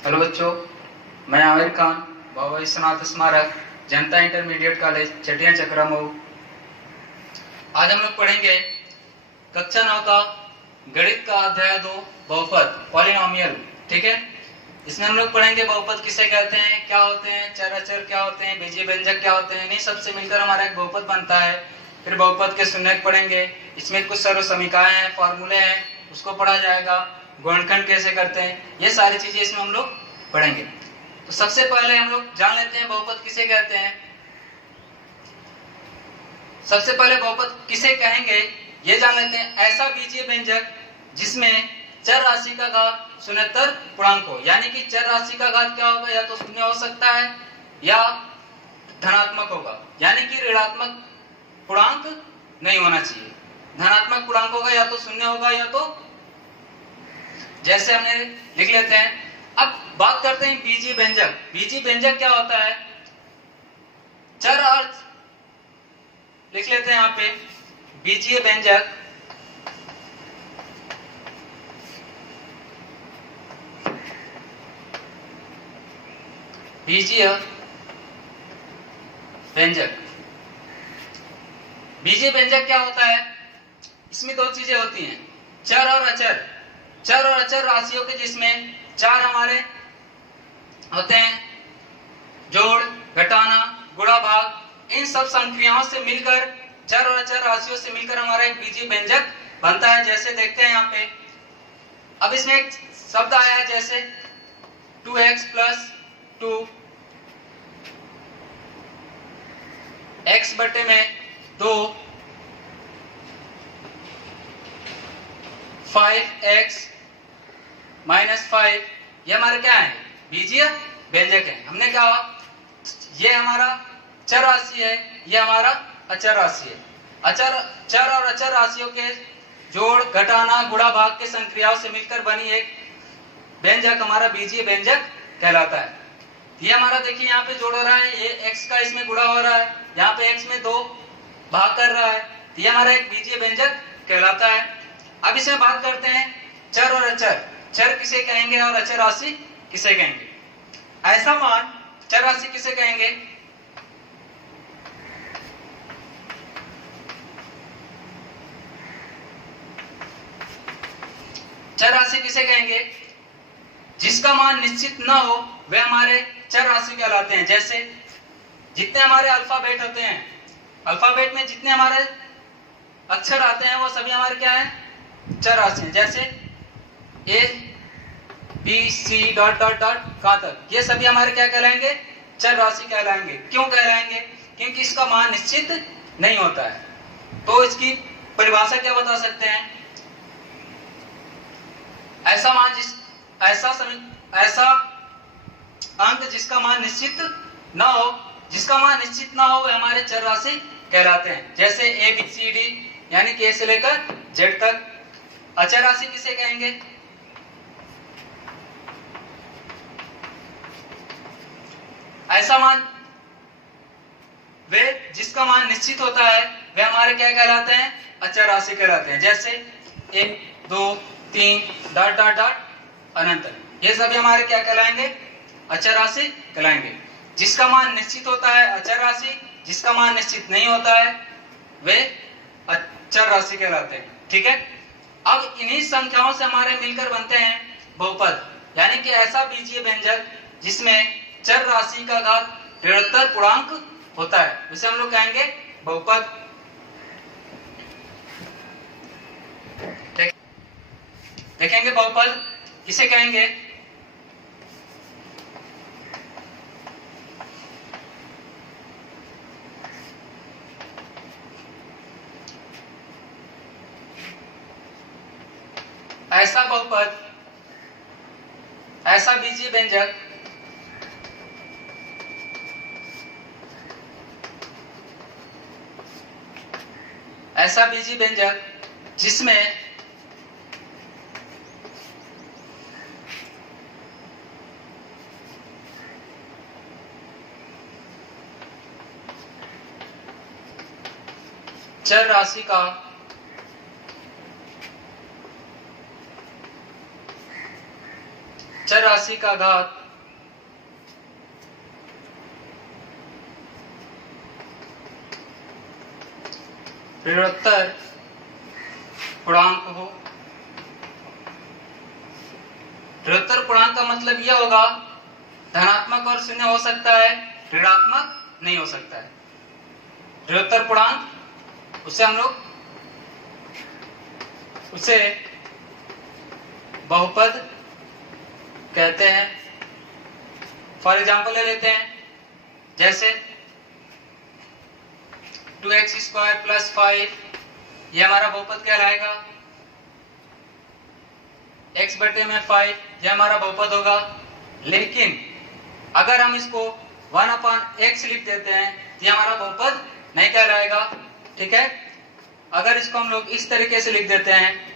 Hello बच्चों, मैं आमिर खान, बाबा विश्वनाथ स्मारक, जनता इंटरमीडिएट कॉलेज चटिया चक्रा मऊ। आज हम लोग पढ़ेंगे कक्षा 9 का गणित का अध्याय 2 बहुपद पॉलिनोमियल। ठीक है, इसमें हम लोग पढ़ेंगे बहुपद किसे कहते हैं, क्या होते हैं, चर अचर क्या होते हैं, बीजीय व्यंजक क्या होते हैं, इन्हीं सबसे मिलकर हमारा एक बहुपद बनता है। फिर बहुपद के शून्यक पढ़ेंगे, इसमें कुछ सर्व समीकरण हैं, फॉर्मूले हैं, उसको पढ़ा जाएगा। गुणनखंड कैसे करते हैं, ये सारी चीजें इसमें हम लोग पढ़ेंगे। तो सबसे पहले हम लोग जान लेते हैं बहुपद किसे कहते हैं। सबसे पहले बहुपद किसे कहेंगे ये जान लेते हैं। ऐसा बीजीय व्यंजक जिसमें चर राशि का घात शून्येतर पूर्णांक हो, यानी कि चर राशि का घात क्या होगा, या तो शून्य हो सकता है या धनात्मक होगा, यानी कि ऋणात्मक पूर्णांक नहीं होना चाहिए। धनात्मक पूर्णांक होगा या तो शून्य होगा या तो, जैसे हमने लिख लेते हैं। अब बात करते हैं बीजीय व्यंजक। बीजीय व्यंजक क्या होता है, चर अर्थ लिख लेते हैं यहाँ पे। बीजीय व्यंजक बीजीय व्यंजक बीजीय व्यंजक क्या होता है, इसमें दो चीजें होती हैं, चर और अचर। चर और अचर राशियों के जिसमें चार हमारे होते हैं, जोड़, घटाना, गुणा, भाग, इन सब संक्रियाओं से मिलकर, चर और अचर राशियों से मिलकर हमारा एक बीजीय व्यंजक बनता है। जैसे देखते हैं यहाँ पे, अब इसमें एक शब्द आया है जैसे 2x + 2 x बटे में 2 5x - 5, ये हमारे क्या है, बीजीय व्यंजक है। हमने कहा ये हमारा चर राशि है, ये हमारा अचर राशि है। चर और अचर राशियों के जोड़, घटाना, गुणा, भाग के संक्रियाओं से मिलकर बनी एक व्यंजक हमारा बीजीय व्यंजक कहलाता है। ये हमारा देखिए यहाँ पे जोड़ हो रहा है, ये x का इसमें गुणा हो रहा है, यहाँ पे x में 2 भाग कर रहा है, ये हमारा एक बीजीय व्यंजक कहलाता है। अब इसमें बात करते हैं चर और अचर। चर किसे कहेंगे और अचर राशि किसे कहेंगे। ऐसा मान चर राशि किसे कहेंगे, चर राशि किसे कहेंगे जिसका मान निश्चित न हो, वे हमारे चर राशि कहलाते हैं। जैसे जितने हमारे अल्फाबेट होते हैं, अल्फाबेट में जितने हमारे अक्षर आते हैं वो सभी हमारे क्या है, चर राशि हैं। जैसे A B C ... कहां तक, ये सभी हमारे क्या कहलाएंगे, चर राशि कहलाएंगे। क्यों कहलाएंगे, क्योंकि इसका मान निश्चित नहीं होता है। तो इसकी परिभाषा क्या बता सकते हैं, ऐसा मान ऐसा अंक जिसका मान निश्चित ना हो, जिसका मान निश्चित ना हो वे हमारे चर राशि कहलाते हैं। जैसे A B C D, यानी कि A से लेकर Z तक। अचर राशि किसे कहेंगे, ऐसा मान वे जिसका मान निश्चित होता है वे हमारे क्या कहलाते हैं, अचर राशि कहलाते हैं। जैसे 1 2 3 ... अनंत, ये सभी हमारे क्या कहलाएंगे, अचर राशि कहलाएंगे। जिसका मान निश्चित होता है अचर राशि, जिसका मान निश्चित नहीं होता है वे अचर राशि कहलाते हैं। ठीक है, अब इन्हीं संख्याओं से हमारे मिलकर बनते हैं बहुपद, यानी कि ऐसा बीजीय व्यंजक जिसमें चर राशि का घात ऋणोत्तर पूर्णांक होता है, उसे हम लोग कहेंगे बहुपद। देखेंगे बहुपद किसे कहेंगे, ऐसा बहुपद, ऐसा बीजीय व्यंजक ऐसा बीजीय व्यंजक जिसमें चर राशि का चर राशि का घात ऋणोत्तर पूर्णांक हो। ऋणोत्तर पूर्णांक का मतलब यह होगा धनात्मक और शून्य हो सकता है, ऋणात्मक नहीं हो सकता है। ऋणोत्तर पूर्णांक उसे हम लोग उसे बहुपद कहते हैं। फॉर एग्जाम्पल ले लेते हैं, जैसे 2x² + 5 ये हमारा बहुपद कहलाएगा। x/5 ये हमारा बहुपद होगा। लेकिन अगर हम इसको 1/x लिख देते हैं तो ये हमारा बहुपद नहीं कहलाएगा। ठीक है, अगर इसको हम लोग इस तरीके से लिख देते हैं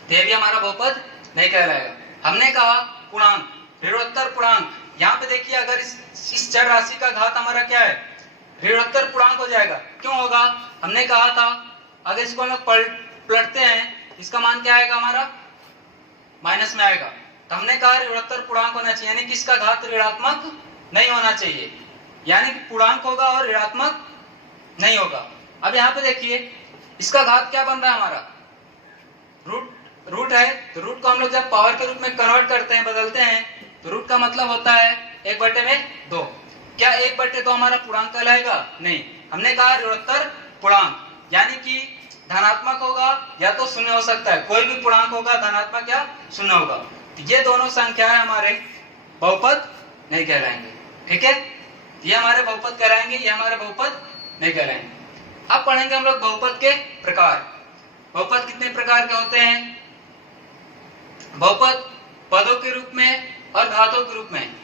तो ये भी हमारा बहुपद नहीं कहलाएगा। हमने कहा पूर्णांक, ऋणोत्तर पूर्णांक। यहाँ पे देखिए, अगर इस चर राशि का घात हमारा क्या है, ऋणोत्तर पूर्णांक हो जाएगा। क्यों होगा? हमने कहा था अगर इसको हम लोग पलटते हैं, इसका मान क्या आएगा हमारा, माइनस में आएगा। तो हमने कहा ऋणोत्तर पूर्णांक होना चाहिए, यानी कि इसका घात ऋणात्मक नहीं होना चाहिए, यानी कि पूर्णांक होगा और ऋणात्मक नहीं होगा। अब यहाँ पे देखिए, इसका घात क्या बन रहा है हमारा, रूट है। तो रूट को हम लोग जब पावर के रूप में कन्वर्ट करते हैं, बदलते हैं, तो रूट का मतलब होता है 1/2। क्या 1/2 हमारा पूर्णांक कहलाएगा? नहीं। हमने कहा ऋणोत्तर पूर्णांक, यानी कि धनात्मक होगा या तो शून्य हो सकता है, कोई भी पूर्णांक होगा, धनात्मक या शून्य होगा। तो ये दोनों संख्याएं हमारे बहुपद नहीं कहलाएंगे। ठीक है, ये हमारे बहुपद कहलाएंगे, ये हमारे बहुपद नहीं कहलाएंगे। अब पढ़ेंगे हम लोग बहुपद के प्रकार। बहुपद कितने प्रकार के होते हैं? बहुपद पदों के रूप में और घातों के रूप में।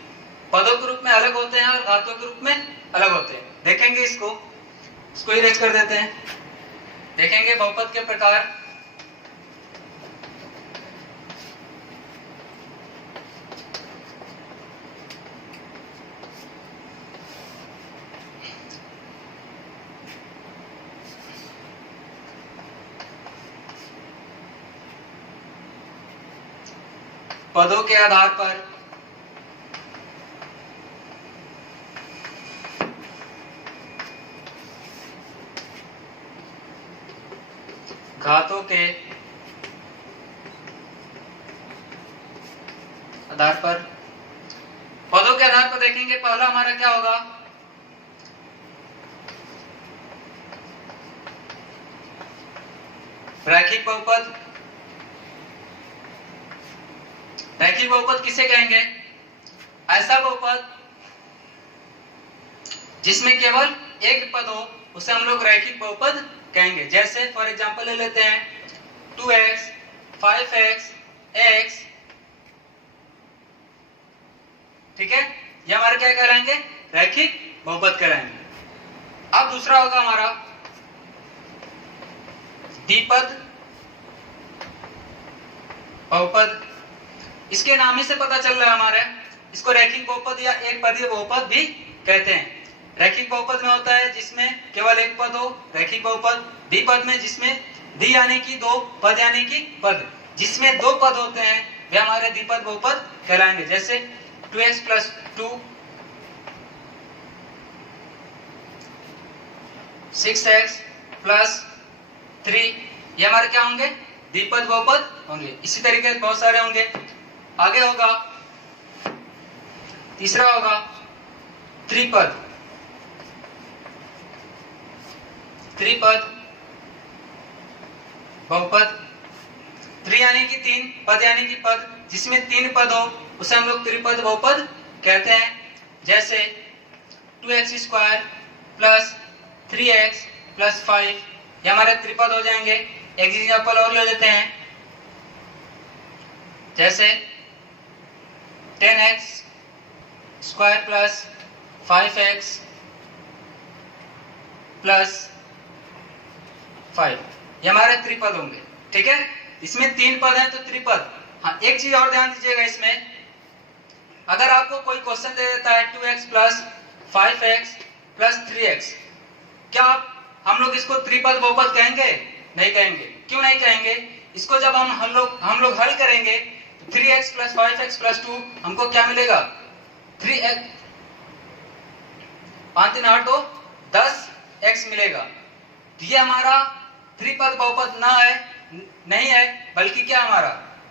पदों के रूप में अलग होते हैं और घातों के रूप में अलग होते हैं। देखेंगे इसको इरेज कर देते हैं। देखेंगे बहुपद के प्रकार। पदों के आधार पर घातों के आधार पर, पदों के आधार पर देखेंगे। पहला हमारा क्या होगा, रैखिक बहुपद। रैखिक बहुपद किसे कहेंगे? ऐसा बहुपद जिसमें केवल एक पद हो, उसे हम लोग रैखिक बहुपद कहेंगे। जैसे फॉर एग्जांपल ले लेते हैं 2x 5x x। ठीक है, ये हमारे क्या कहलाएंगे, रैखिक बहुपद कहलाएंगे। अब दूसरा होगा हमारा द्विपद बहुपद। इसके नाम ही से पता चल रहा है हमारे, इसको रैखिक बहुपद या एक पदीय बहुपद भी कहते हैं। रैखिक बहुपद में होता है जिसमें केवल एक पद हो, रैखिक बहुपद। द्विपद में जिसमें द्वि यानी कि दो, पद यानी कि पद, जिसमें दो पद होते हैं वे हमारे द्विपद बहुपद कहलाएंगे। जैसे 2x + 2 6x + 3, ये हमारे क्या होंगे, द्विपद बहुपद होंगे। इसी तरीके से बहुत सारे होंगे। आगे होगा तीसरा होगा त्रिपद। त्रिपद बहुपद, त्रि यानी कि तीन, पद यानी कि पद, जिसमें तीन पद हो उसे हम लोग त्रिपद बहुपद कहते हैं। जैसे 2x² + 3x + 5, ये हमारे त्रिपद हो जाएंगे। एक एग्जांपल और ले लेते हैं, जैसे 10x² + 5x + 5, ये हमारे त्रिपद होंगे। ठीक है, इसमें तीन पद हैं तो त्रिपद। हाँ, एक चीज और ध्यान दीजिएगा, इसमें अगर आपको कोई क्वेश्चन दे देता है 2x + 5x + 3x, क्या हम लोग इसको त्रिपद बहुपद कहेंगे? नहीं कहेंगे। क्यों नहीं कहेंगे? इसको जब हम लोग हल करेंगे तो 3x प्लस 5x प्लस 2 हमको क्या मिलेगा? 3x 5 3 8 10x मिलेगा। तो ये हमारा त्रिपद बहुपद नहीं है, बल्कि क्या हमारा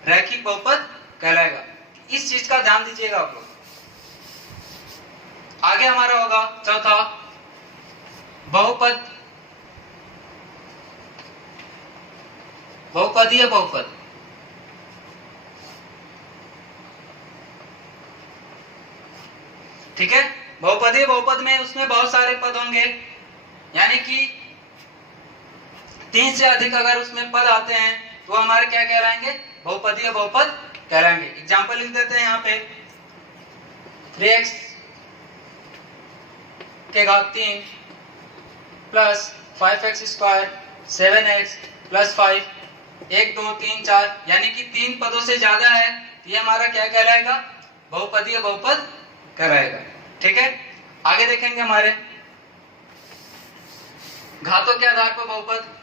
रैखिक बहुपद कहलाएगा। इस चीज का ध्यान दीजिएगा आप लोग। आगे हमारा होगा चौथा बहुपद, बहुपदीय बहुपद। ठीक है, बहुपदीय बहुपद में उसमें बहुत सारे पद होंगे, यानी कि 3 से अधिक अगर उसमें पद आते हैं तो हमारे क्या कहलाएंगे? बहुपदीय बहुपद कहलाएंगे। एग्जांपल लिख देते हैं यहाँ पे 3x के घात 3 plus 5x square 7x plus 5 1 2 3 4, यानी कि 3 पदों से ज्यादा है तो ये हमारा क्या कहलाएगा? बहुपदीय बहुपद कहलाएगा। ठीक है, आगे देखेंगे हमारे घातों के आधार पर बहुपद।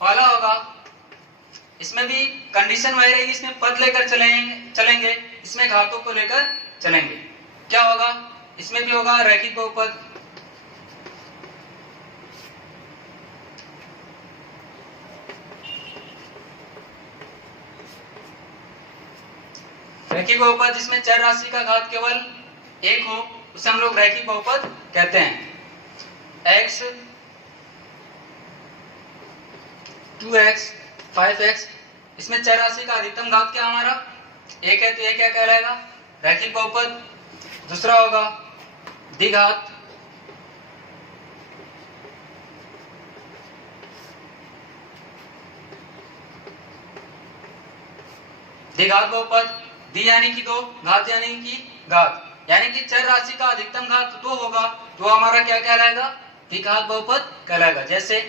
पहला होगा, इसमें भी कंडीशन वही रहेगी, इसमें पद लेकर चलेंगे, इसमें घातों को लेकर चलेंगे। क्या होगा? इसमें भी होगा रैखिक बहुपद। रैखिक बहुपद जिसमें चर राशि का घात केवल 1 हो उसे हम लोग रैखिक बहुपद कहते हैं। x 2x 5x, इसमें चर राशि का अधिकतम घात क्या हमारा 1 है, तो ये क्या कहलाएगा? रैखिक बहुपद। दूसरा होगा द्विघात, द्विघात बहुपद। द्वि यानी कि 2, घात यानी कि घात, यानी कि चर राशि का अधिकतम घात 2 होगा तो हमारा क्या कहलाएगा? द्विघात बहुपद कहलाएगा। जैसे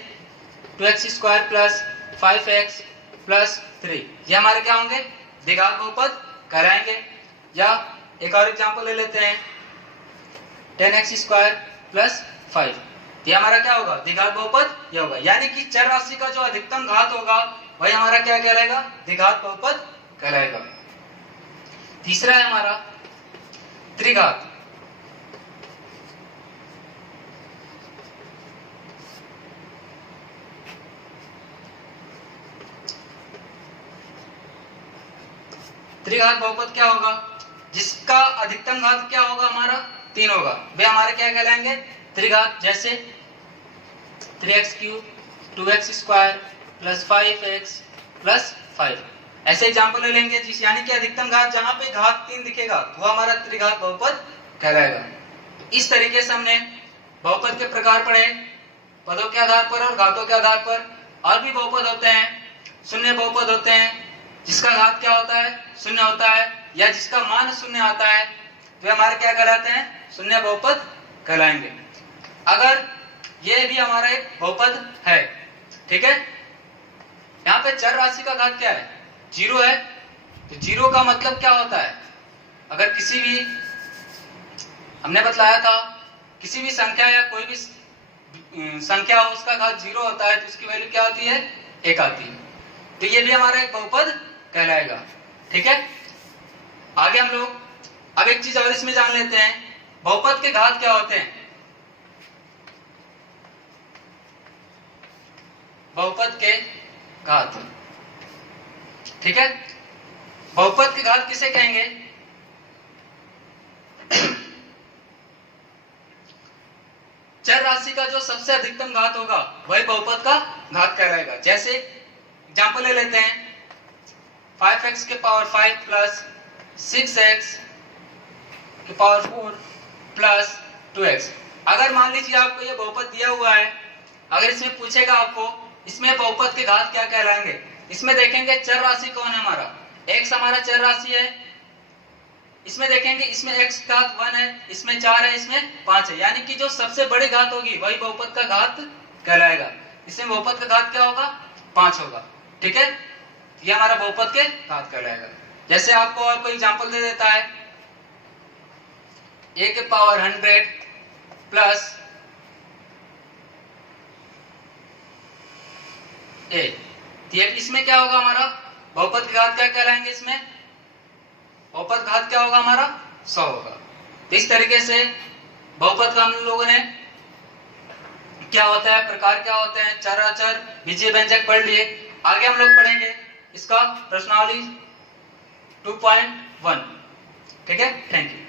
2x square plus 5x plus 3, ये हमारे क्या होंगे? द्विघात बहुपद कहलाएंगे। या एक और एग्जांपल ले लेते हैं 10x स्क्वायर प्लस 5, ये हमारा क्या होगा? द्विघात बहुपद ये होगा, यानी कि चर राशि का जो अधिकतम घात होगा वही हमारा क्या कहलाएगा? द्विघात बहुपद कहलाएगा। तीसरा है हमारा त्रिघात। त्रिघात बहुपद क्या होगा? जिसका अधिकतम घात क्या होगा? हमारा 3 होगा, वे हमारे क्या कहलाएंगे? त्रिघात। जैसे 3x cube 2x square plus 5x plus 5, ऐसे एग्जाम्पल ले लेंगे जिस यानी कि अधिकतम घात जहां पे घात 3 दिखेगा वो हमारा त्रिघात बहुपद कहलाएगा। इस तरीके से हमने बहुपद के प्रकार पढ़े, पदों के आधार पर और घातों के आधार पर। और भी बहुपद होते हैं, शून्य बहुपद होते हैं जिसका घात क्या होता है? शून्य होता है, या जिसका मान शून्य आता है तो हमारे क्या कहलाते हैं? शून्य बहुपद कहलाएंगे। अगर ये भी हमारा एक बहुपद है, ठीक है, यहाँ पे चर राशि का घात क्या है? 0 है, तो 0 का मतलब क्या होता है? अगर किसी भी, हमने बतलाया था, किसी भी संख्या या कोई भी संख्या हो उसका घात 0 होता है तो उसकी वैल्यू क्या होती है? 1 आती है। तो ये भी हमारा एक बहुपद कहलाएगा। ठीक है, आगे हम लोग अब एक चीज और इसमें जान लेते हैं, बहुपद के घात क्या होते हैं? बहुपद के घात, ठीक है, बहुपद के घात किसे कहेंगे? चर राशि का जो सबसे अधिकतम घात होगा वही बहुपद का घात कहलाएगा। जैसे एग्जांपल ले लेते हैं 5x के पावर 5 प्लस 6x के पावर 4 प्लस 2x। अगर मान लीजिए आपको ये बहुपद दिया हुआ है, अगर इसमें पूछेगा आपको इसमें बहुपद के घात क्या कहलाएंगे, इसमें देखेंगे चर राशि कौन है हमारा? x हमारा चर राशि है, इसमें देखेंगे इसमें x घात 1 है, इसमें 4 है, इसमें 5 है, यानी कि जो सबसे बड़ी घात होगी वही बहुपद का घात कहलाएगा। इसमें बहुपद का घात क्या होगा? 5 होगा। ठीक है, ये हमारा बहुपद के घात कहलाएगा। जैसे आपको और कोई एग्जांपल दे देता है a के पावर 100 प्लस a, तो ये इसमें क्या होगा हमारा बहुपद घात क्या कहलाएंगे, इसमें बहुपद घात क्या होगा हमारा 100 होगा। तो इस तरीके से बहुपद का हम लोगों ने क्या होता है, प्रकार क्या होते हैं, चर अचर बीजीय व्यंजक पढ़ लिए। आगे हम लोग पढ़ेंगे इसका प्रश्नावली 2.1। ठीक है, थैंक यू।